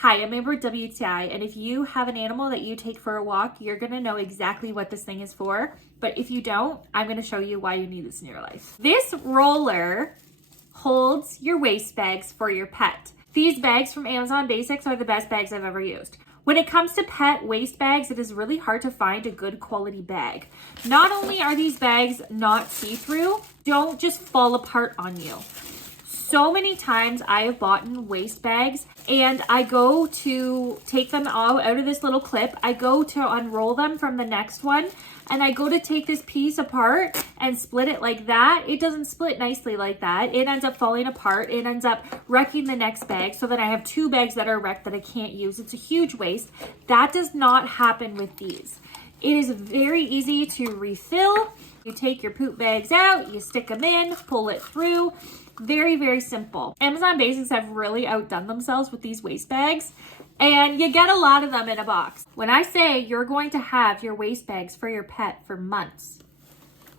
Hi, I'm Amber WTI, and if you have an animal that you take for a walk, you're gonna know exactly what this thing is for. But if you don't, I'm gonna show you why you need this in your life. This roller holds your waste bags for your pet. These bags from Amazon Basics are the best bags I've ever used. When it comes to pet waste bags, it is really hard to find a good quality bag. Not only are these bags not see-through, don't just fall apart on you. So many times I have bought waste bags and I go to take them all out of this little clip. I go to unroll them from the next one and I go to take this piece apart and split it like that. It doesn't split nicely like that. It ends up falling apart. It ends up wrecking the next bag. So then I have two bags that are wrecked that I can't use. It's a huge waste. That does not happen with these. It is very easy to refill. You take your poop bags out, you stick them in, pull it through. Very, very simple. Amazon Basics have really outdone themselves with these waste bags, and you get a lot of them in a box. When I say you're going to have your waste bags for your pet for months,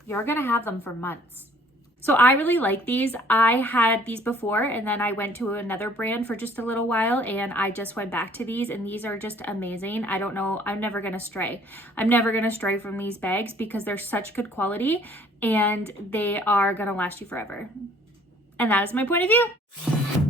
you're gonna have them for months. So I really like these. I had these before and then I went to another brand for just a little while and I just went back to these, and these are just amazing. I don't know, I'm never gonna stray. I'm never gonna stray from these bags because they're such good quality and they are gonna last you forever. And that is my point of view.